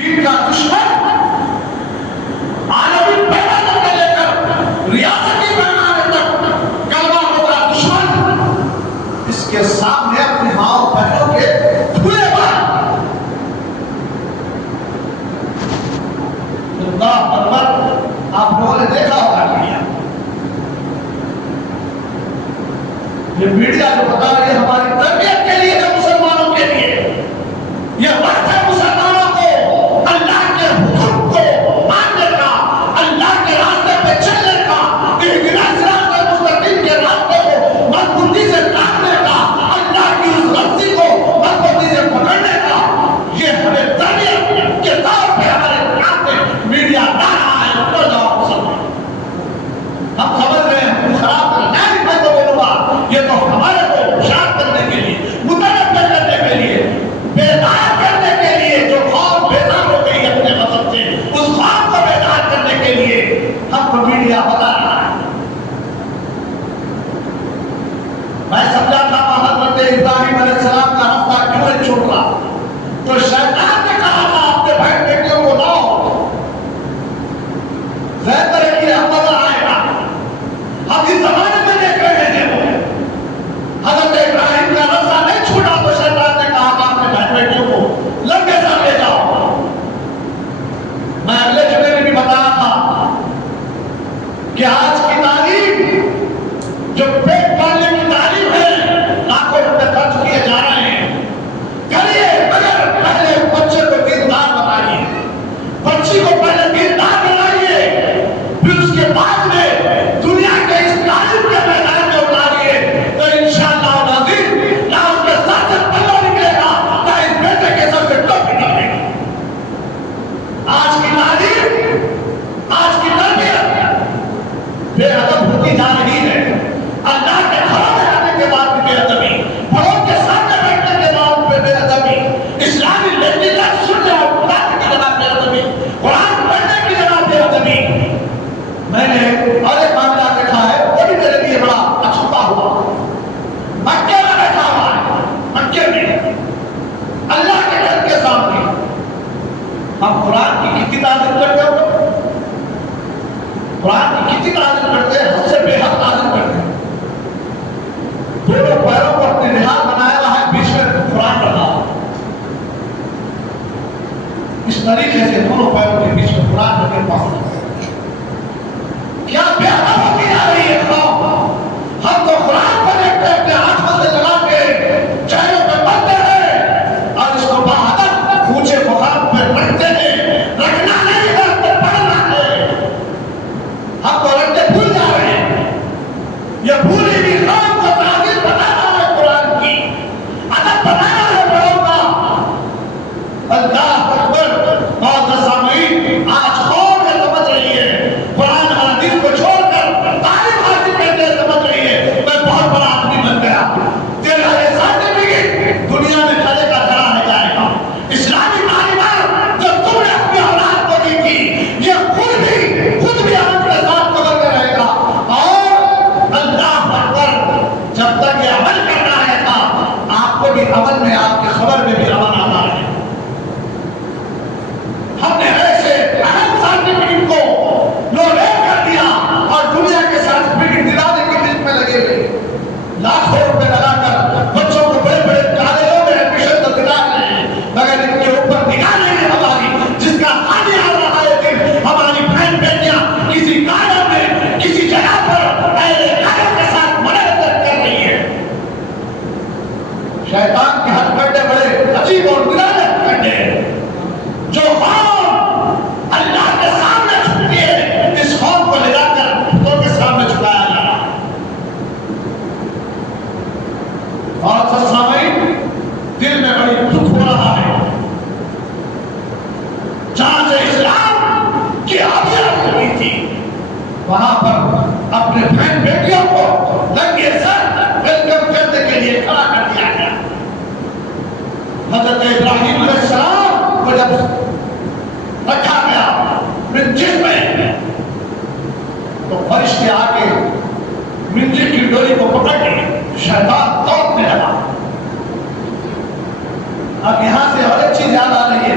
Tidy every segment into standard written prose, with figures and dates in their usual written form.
دین کا دشمن عالمی پیمانے سے لے کر ریاستی پیمانے تک کلمہ ہوگا دشمن، اس کے سامنے اپنے ماں اور بہنوں کے کھلے بال اللہ اکبر. آپ لوگوں نے دیکھا ہوگا یہ میڈیا جو بتا رہی ہے ہماری تربیت کے لیے ہے، مسلمانوں کے لیے یہ وقت ہے مسلمانوں کو اللہ کے حکم کو ماننے کا، اللہ کے راستے پہ چلنے کا، اہدنا الصراط المستقیم کے راستے کو مضبوطی سے تھامنے کا، اللہ کی اس رسی کو مضبوطی سے پکڑنے کا. یہ ہمیں تربیت کے طور پہ ہمارے سامنے میڈیا لا رہا ہے. ہم سمجھ رہے ہیں ہم خراب کرنا ہے میں تو بولوں گا یہ تو ہمارے کو شاد کرنے کے لیے، متنفر کرنے کے لیے، بیدار کرنے کے لیے، جو قوم بیدار ہو گئی اپنے مذہب سے اس قوم کو بیدار کرنے کے لیے ہم کو میڈیا بتا رہا ہے. میں سمجھا تھا حضرت ابراہیم علیہ السلام کا راستہ کیوں نہیں چھوٹ رہا، تو شیطان نے کہا تھا اپنے بہن بیٹیوں کو لاؤ بہتر ہے کہ مزہ آئے گا. ہم اس زمانے میں دیکھ رہے ہیں حضرت ابراہیم کا راستہ نہیں چھوڑا تو شیطان نے کہا کہ اپنے بہن بیٹیوں کو لمبے ساتھ لے جاؤ. میں اگلے جمعے میں بھی بتایا تھا کہ آج کی تعلیم جو پیٹ پالنے کی تعلیم ہے لاکھوں روپے خرچ کیے جا رہے ہیں، کریے مگر پہلے بچے کو دیندار بنائیے، بچی کو پہلے دیندار بنائیے، پھر اس کے بعد میں دنیا کے اس تعلیم کے میدان میں اتاریے تو انشاءاللہ العزیز نہ اس کے ساتھ سے پلو نکلے گا نہ اس بیٹے کے ساتھ سے ٹوپی نکلے گی. آج کی تعلیم، آج کی تربیت بے ادب ہوتی جا رہی ہے. اللہ کے گھروں میں آنے کے بعد بھی بے ادبی، بڑوں کے سامنے بیٹھنے کے بعد بھی بے ادبی، اسلامی لینگویج سننے اور پڑھانے کی جگہ بے ادبی، قرآن پڑھنے کی جگہ بے ادبی. میں نے اور ایک معاملہ دیکھا ہے وہ بھی میرے لیے بڑا اچھوتا ہوا. مکے میں بیٹھا ہوا ہے، مکے میں اللہ کے گھر کے سامنے ہم قرآن کی کتنی تعلیم کرتے ہو، قرآن کی کتنی تعلیم کرتے ہیں، حد سے بے حد تعلیم کرتے ہیں. دونوں پیروں کو اپنے نہاد بنایا ہوا ہے، بیچ میں قرآن رکھا ہوا. اس طریقے سے دونوں پیروں کے بیچ میں قرآن رکھے پاس کیا بے ادب ہوتی جا رہی ہے قوم. ہم تو قرآن کو دیکھتے ہیں اپنے ہاتھوں سے لگا کے چہروں پہ پڑھتے ہیں اور اس کو بہادر اونچے مقام پہ رکھتے ہیں. رکھنا نہیں ہے تو پڑھنا ہے. ہم تو رکھتے بھول جا رہے ہیں. یہ بھولی ہوئی قوم کو تعلیم بتانا ہے قرآن کی، ادب بتانا ہے بڑوں کا. اللہ اکبر. بہت سامعین آج قوم یہ سمجھ رہی ہے قرآن اور حدیث کو چھوڑ کر تعلیم حاصل کرنے سمجھ رہی ہے میں بہت بڑا آدمی بن گیا. تیرا یہ سرٹیفکیٹ دنیا میں کھڑے کا کھڑا رہ جائے گا. اسلامی تعلیمات جو تم نے اپنی اولاد کو دی تھی یہ خود بھی عمل کے ساتھ پکڑ کے رہے گا. اور اللہ اکبر جب تک یہ عمل کرنا رہے گا آپ کو بھی عمل میں، آپ کی خبر میں بھی عمل آتا ہے. ہم نے ایسے اہم سرٹیفکیٹ کو لولیٹ کر دیا اور دنیا کے سرٹیفکیٹ دلانے کی فکر میں لگے ہوئے. لاکھوں روپے لگا کر بچوں کو بڑے بڑے کالجوں میں ایڈمیشن تو دلا رہے ہیں مگر ان کے اوپر نگاہ نہیں ہے ہماری. جس کا خالی آ رہا ہے دن ہماری بہن بیٹیاں کسی گارڈن میں کسی جگہ پر اہل گھروں کے ساتھ منعقد کر رہی ہے. شیطان کے ہتھ کنڈے بڑے عجیب اور نرالا کنڈے ہیں. جو قوم اللہ کے سامنے جھکتی ہے اس قوم کو لے جا کر خود کے سامنے جھکایا جا رہا ہے. اور سامعین دل میں بڑی دکھ ہو رہا ہے. جہاں سے اسلام کی آبیات ہوئی تھی وہاں پر اپنے بہن بیٹیوں کو ننگے سر ویلکم کرنے کے لیے کھڑا کر دیا گیا. حضرت ابراہیم علیہ السلام کو جب رکھا گیا منجل میں تو فرشتے آ کے منجل کی ڈوری کو پکڑ کے شیطان توڑنے لگا. اب یہاں سے اور ایک چیز یاد آ رہی ہے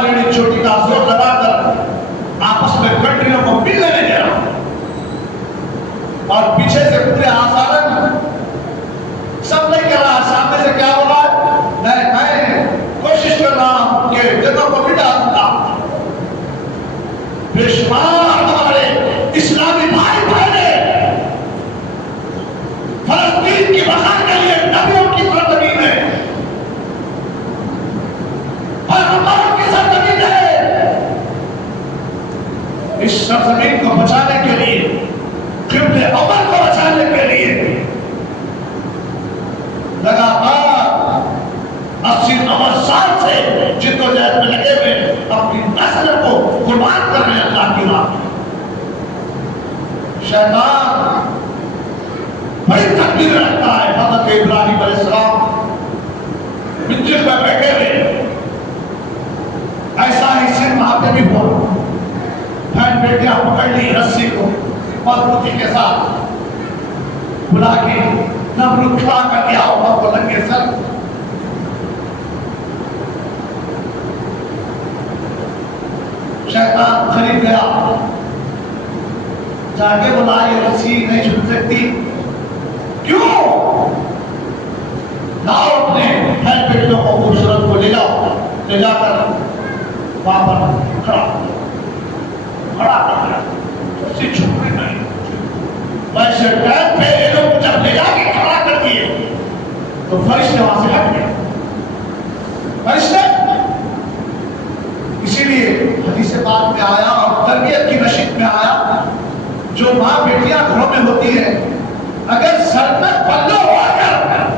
بڑا لیڈی چھوٹی کا زور لگا کر آپس میں کنٹریوں کو ملنے نہیں دے رہا اور پیچھے سے پورے آسان سب نہیں کہہ رہا سامنے سے کیا ہو رہا ہے میں کوشش کر رہا ہوں کہ جگہ کو مٹا دوں بے شمار ہمارے اسلامی بھائی بہنیں فلسطین کی بقا کے لیے نبیوں کی سرزمین ہے پیغمبروں کی سرزمین ہے اس سرزمین کو بچانے کے لیے قبلے اول کو بچانے کے لیے لگاتار 80-90 سال سے جدوجہد میں لگے ہوئے اپنی نسل کو قربان کر رہے ہیں اللہ کی راہ میں شیطان بڑی تقدیر رکھتا ہے حضرت ابراہیم علیہ السلام منزل میں بیٹھے ہوئے ایسا ہی سن وہاں پہ بھی ہوا بہن بیٹیاں پکڑ لی رسی کو مضبوطی کے ساتھ بلا کے نمرود کھڑا کر دیا ہوگا کو لگے سر شیطان خرید گیا جا کے بولا یہ رسی نہیں چھوٹ سکتی کیوں لاؤ اپنے بہن بیٹیوں کو خوبصورت کو لے جاؤ لے جا کر وہاں پر کھڑا کر دیا رسی چھوٹی نہیں ویسے ٹائم پہ یہ لوگ جب لے جا کے کھڑا کر دیے تو فرشتے وہاں سے ہٹ گئے فرشتے اسی لیے حدیث پاک میں آیا اور تربیت کی نشید میں آیا جو ماں بیٹیاں گھروں میں ہوتی ہے اگر سر میں پلو ہوا کر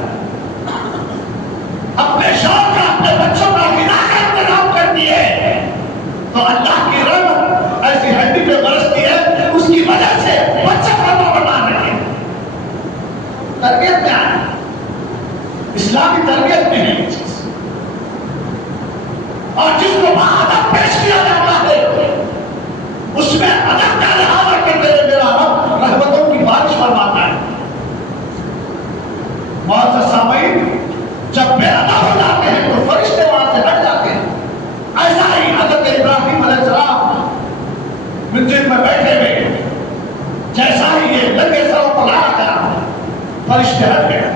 اپنے شوق کا اپنے بچوں کا بنا کا انتظام کرتی ہے تو اللہ کی رحمت ایسی ہڈی پہ برستی ہے اس کی وجہ سے بچہ فرما بنا رہے ہیں تربیت میں آئے اسلامی تربیت میں ہے یہ چیز اور جس کو ادب پیش کیا جاتا ہے اس میں ادب کا لحاظہ کرتے ہوئے میرا رب رحمتوں کی بارش فرماتا ہے معزز سامعین جب بے ادب ہو جاتے ہیں تو فرشتے وہاں سے ہٹ جاتے ہیں ایسا ہی حضرت ابراہیم علیہ السلام منزل میں بیٹھے ہوئے جیسا ہی یہ لگے سروں کو لایا گیا فرشتے ہٹ گئے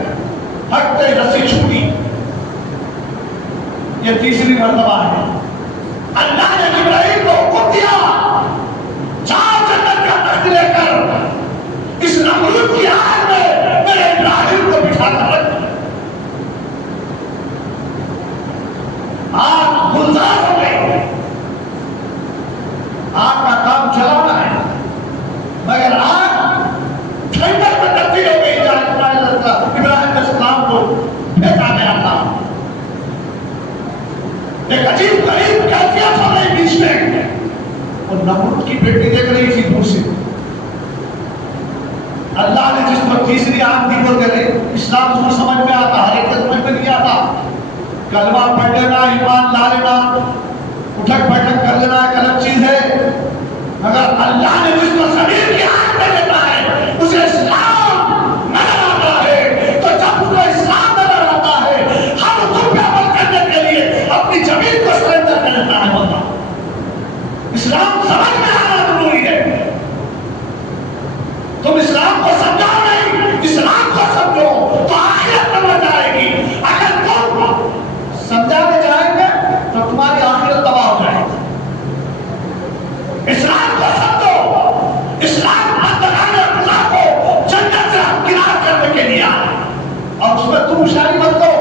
ہٹتے رسی چھوٹی یہ تیسری مرتبہ ہے اللہ نے جبرائیل کو حکم دیا چار جنت کا تخت لے کر اس نمرود کی آگ میں میرے ابراہیم کو بٹھا کر رکھ آگ گلزار ہو گئی آگ کا کام چلانا ہے مگر آگ ٹھنڈر میں تبدیل ہو گئی جہاں ابراہیم علیہ السلام کو پھینکا گیا تھا ایک عجیب غریب کیفیت ہو رہی بیچ میں اور نمرود کی بیٹی دیکھ رہی تھی دور سے اللہ نے جس کو تیسری آنکھ دی بول کرے اسلام اس کو سمجھ میں آتا ہر ایک سمجھ میں نہیں آتا کلمہ پڑھ لینا ایمان لا لینا اٹھک بیٹھک کر لینا ایک الگ چیز ہے مگر اللہ نے جس کو زمین کی آنکھ دے دیتا ہے اسے اسلام نظر آتا ہے تو جب اس کو اسلام نظر آتا ہے ہم حکم پہ عمل کرنے کے لیے اپنی زمین کو سرنڈر کر دیتا ہے بندہ اسلام سمجھ میں آنا ضروری ہے تم اسلام کو سمجھاؤ نہیں اسلام کو سمجھو تو آخرت سمجھ جائے گی اگر تم سمجھانے جائیں گے تو تمہاری آخرت تباہ ہو جائے گی اسلام کو سمجھو اسلام بندگان خدا کو جنت سے ہمکنار کرنے کے لیے آئے اور اس میں تم ہوشیاری مت دو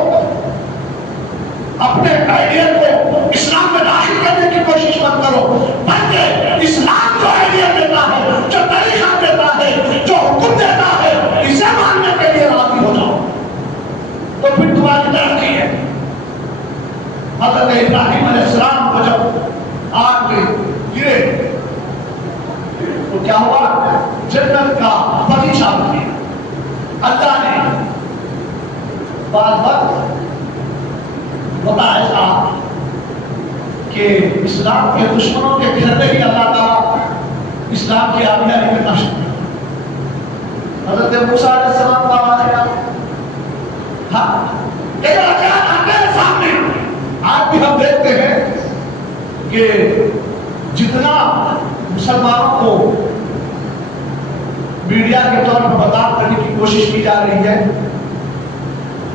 اپنے آئیڈیا کو اسلام میں داخل کرنے کی کوشش مت کرو بلکہ اسلام جو آئیڈیا دیتا ہے جو طریقہ دیتا ہے جو حکم دیتا ہے اسے ماننے کے لیے راضی ہو جاؤ تو پھر تمہاری ترقی ہے حضرت ابراہیم علیہ السلام کو جب آگ میں گرے تو کیا ہوا جنت کا بغیچہ بنے اللہ نے بعض وقت ہوتا ایسا کہ اسلام کے دشمنوں کے گھر میں ہی اللہ تعالیٰ اسلام کی آبیاری میں نشر حضرت موسیٰ علیہ السلام کا آیا ہاں ایک واقعہ آپ کے سامنے آج بھی ہم دیکھتے ہیں کہ جتنا مسلمانوں کو میڈیا کے طور پر بدنام کرنے کی کوشش کی جا رہی ہے،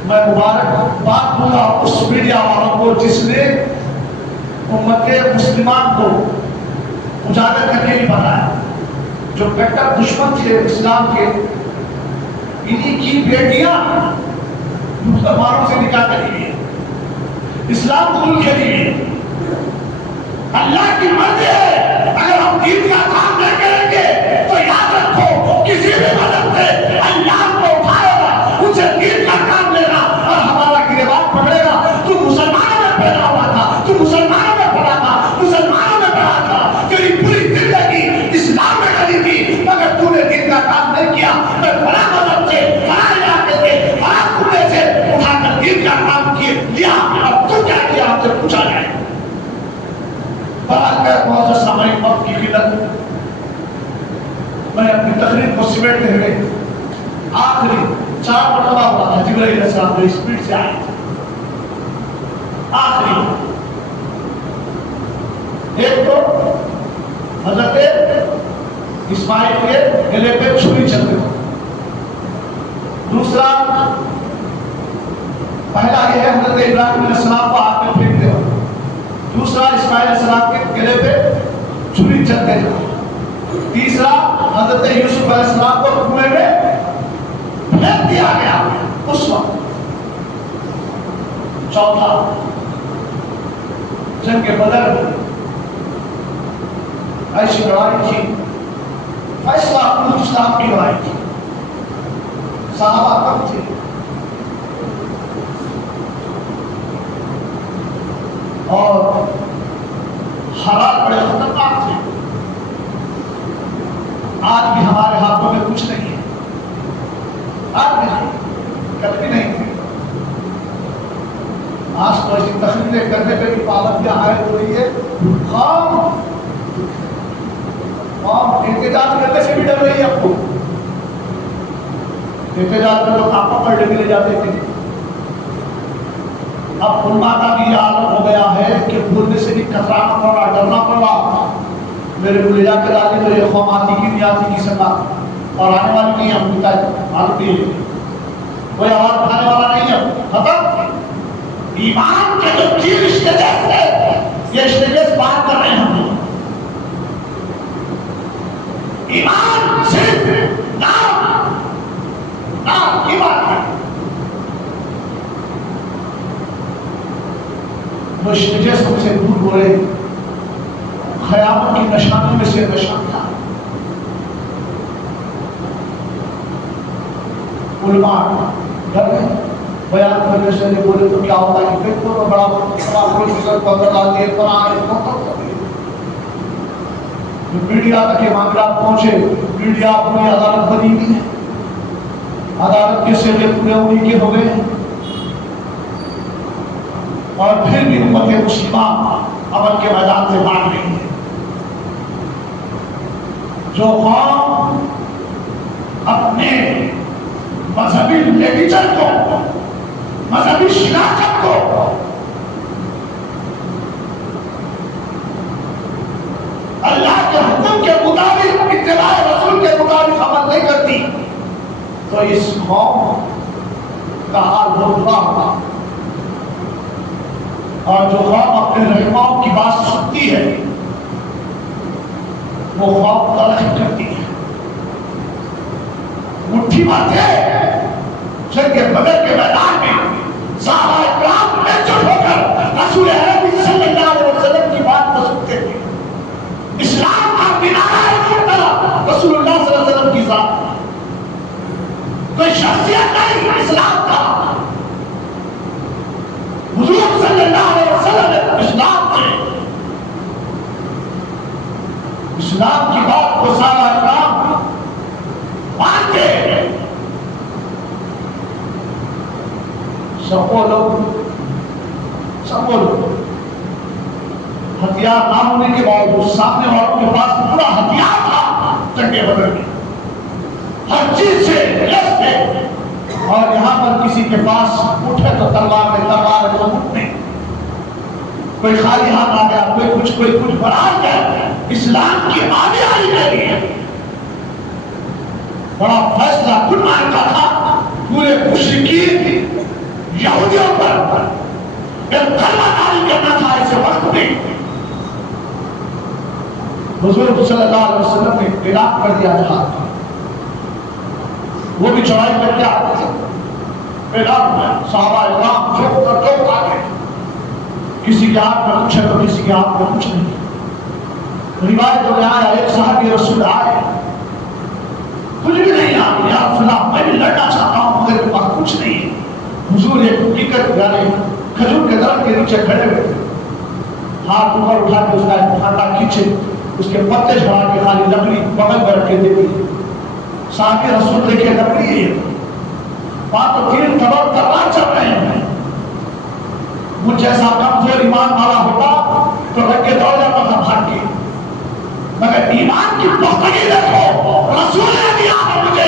میں مبارک بات دوں گا اس میڈیا والوں کو جس نے امت مسلمان کو اجاگر کر کے بھی بتایا، جو کٹر دشمن تھے اسلام کے، انہی کی بیٹیاں مسلمانوں سے نکاح کری ہوئی، اسلام قبول کری ہوئی۔ اللہ کی مرضی ہے، اگر ہم دین کا کام نہیں کریں گے تو یاد رکھو کسی بھی مذہب سے اللہ کو اٹھائے گا، ان سے دین کا کام لینا اور ہمارا گریبان پکڑے گا۔ تو مسلمانوں میں پیدا ہوا تھا، تو مسلمانوں میں پڑھا تھا، مسلمانوں میں پڑھا تھا، تیری پوری زندگی اسلام میں کری تھی، مگر تو نے دین کا کام نہیں کیا۔ میں بڑا مذہب سے، بڑا علاقے سے، بڑا کنبے سے اٹھا کر دین کا کام لیا، اب تو کیا کیا ہم سے پوچھا جائے۔ معزز سامعین، وقت کی قلت، میں اپنی تقریر کو سمیٹتے ہوئے آخری 4 مرتبہ ہوا تھا جبرائیل علیہ السلام جو اسپیڈ سے آئے تھے، آخری ایک تو حضرت اسماعیل کے گلے پہ چھری چلتے تھے، دوسرا پہلا یہ ہے حضرت ابراہیم علیہ السلام کو آگ میں پھینکتے ہو، دوسرا اسماعیل علیہ السلام کے گلے پہ چھری چلتے تھے، تیسرا حضرت یوسف علیہ السلام کو کنویں میں پھینک دیا گیا اس وقت، چوتھا جنگ بدر میں ایسی لڑائی تھی، فیصلہ کن اسلام کی لڑائی تھی، صحابہ کم تھے اور حالات بڑے خطرناک تھے۔ آج بھی ہمارے ہاتھوں میں کچھ نہیں ہے، آج بھی نہیں، کل بھی نہیں تھے۔ آج تو ایسی تقریریں کرنے پہ بھی پابندیاں عائد ہو رہی ہے، قوم احتجاج کرنے سے بھی ڈر رہی ہے۔ اب کو احتجاج میں لوگ آپ پکڑ کے لے جاتے تھے، اب علماء کا بھی عالم ہو گیا ہے کہ بولنے سے بھی کترانا پڑ رہا، ڈرنا پڑ رہا۔ میرے کو لے جا کے ڈالے تو یہ قوم آتی کی نہیں آتی کی سکا اور آنے والی نہیں، ہم بتا معلوم بھی کوئی آواز اٹھانے والا نہیں ہے، ختم۔ ایمان کے جو 3 اسٹیجز ہے، یہ اسٹیجز بات کر رہے ہیں ہم۔ ایمان صرف نام کی بات ہے، وہ اسٹیجز ہم سے دور ہو رہے، قیامت کی نشانوں میں سے نشان تھا۔ علماء ڈر گئے، بیان کرنے سے نہیں بولے تو کیا ہوتا ہے کہ تو بڑا پروفیسر پکڑ لاتے ہیں، میڈیا تک یہ معاملات پہنچے، میڈیا اپنی عدالت بنی ہوئی ہے، عدالت کے سیلے پورے انہی کے ہو گئے ہیں، اور پھر بھی امت مسلمہ عمل کے میدان سے بھاگ رہی ہے۔ جو قوم اپنے مذہبی لیکچر کو، مذہبی شناخت کو اللہ کے حکم کے مطابق، اتباع رسول کے مطابق عمل نہیں کرتی تو اس قوم کا حال بہت برا ہوگا۔ اور جو قوم اپنے رہنماؤں کی بات سنتی ہے وہ قوم ترقی کرتی ہے۔ مٹھی باتیں جنگ بدر کے میدان میں صحابہ کرام ایکجٹ ہو کر رسول عربی صلی اللہ علیہ وسلم کی بات کو سنتے تھے۔ اسلام کا بنیاد رسول اللہ صلی اللہ علیہ وسلم کی ذات، کوئی شخصیت نہیں، اسلام کا حضور صلی اللہ علیہ وسلم اسلام تھے۔ اسلام کی بات کو صحابہ کرام مانتے ہیں۔ سب وہ لوگ ہتھیار نہ ہونے کے باوجود سامنے والوں کے پاس پورا ہتھیار تھا جنگ بدر میں، ہر چیز سے لیس تھے، اور یہاں پر کسی کے پاس اٹھے تو تلوار میں، تلوار ہے تو اٹھ میں۔ کوئی خالی ہاتھ آ گیا، کوئی کچھ بنا گیا اسلام کی آبیاری کے لیے بڑا فیصلہ کن کا تھا پورے مشرکین یہودیوں پر ایک کلمہ جاری کرنا تھا اس وقت میں. حضور صلی اللہ علیہ وسلم نے اعلان کر دیا جہاد کا. وہ بھی چڑھائی کر کے آتے تھے، اعلان ہوا صحابہ اکرام جو آگے، کسی کے ہاتھ میں کچھ ہے تو کسی کے ہاتھ میں کچھ نہیں. روایت میں آیا ایک صحابی رسول آئے، کچھ بھی نہیں آیا، یا فلاں میں بھی لڑنا چاہتا ہوں مگر میرے پاس کچھ نہیں ہے. حضور ایک حقیقت یعنی کھجور کے درخت کے نیچے کھڑے ہوئے تھے، ہاتھ اوپر اٹھا کے اس کا پھاٹا کھینچے، اس کے پتے جھڑا کے خالی لکڑی بغل میں رکھ کے دیتی. صحابی رسول دیکھے لکڑی ہے، وہاں تو تین تلوار چل رہے ہیں. مجھ جیسا کمزور ایمان والا ہوتا تو رکھ کے دوڑ جاتا تھا بھاگ کے، مگر ایمان کی پختگی دیکھو. رسول نے دیا ہے مجھے